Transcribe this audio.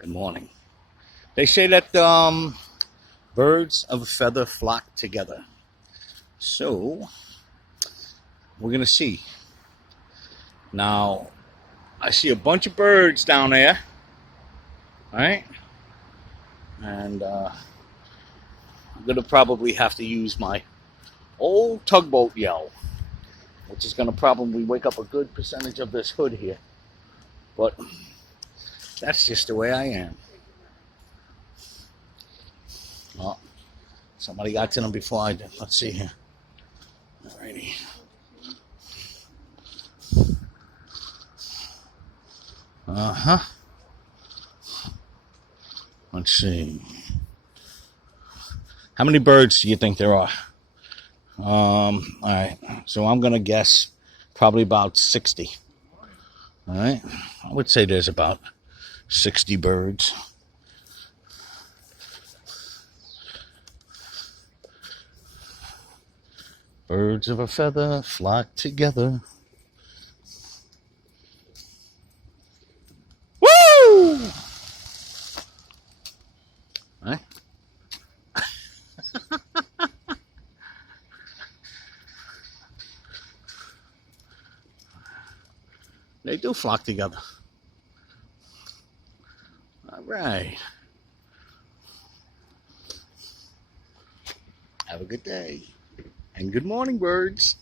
Good morning. They say that birds of a feather flock together. So we're gonna see. Now I see a bunch of birds down there, right? And I'm gonna probably have to use my old tugboat yell, which is gonna probably wake up a good percentage of this hood here. But that's just the way I am. Oh, somebody got to them before I did. Let's see here. Alrighty. Uh-huh. Let's see. How many birds do you think there are? All right. So I'm gonna guess probably about 60. All right. I would say there's about 60 birds. Birds of a feather flock together. Woo! Right? They do flock together. All right. Have a good day. And good morning, birds.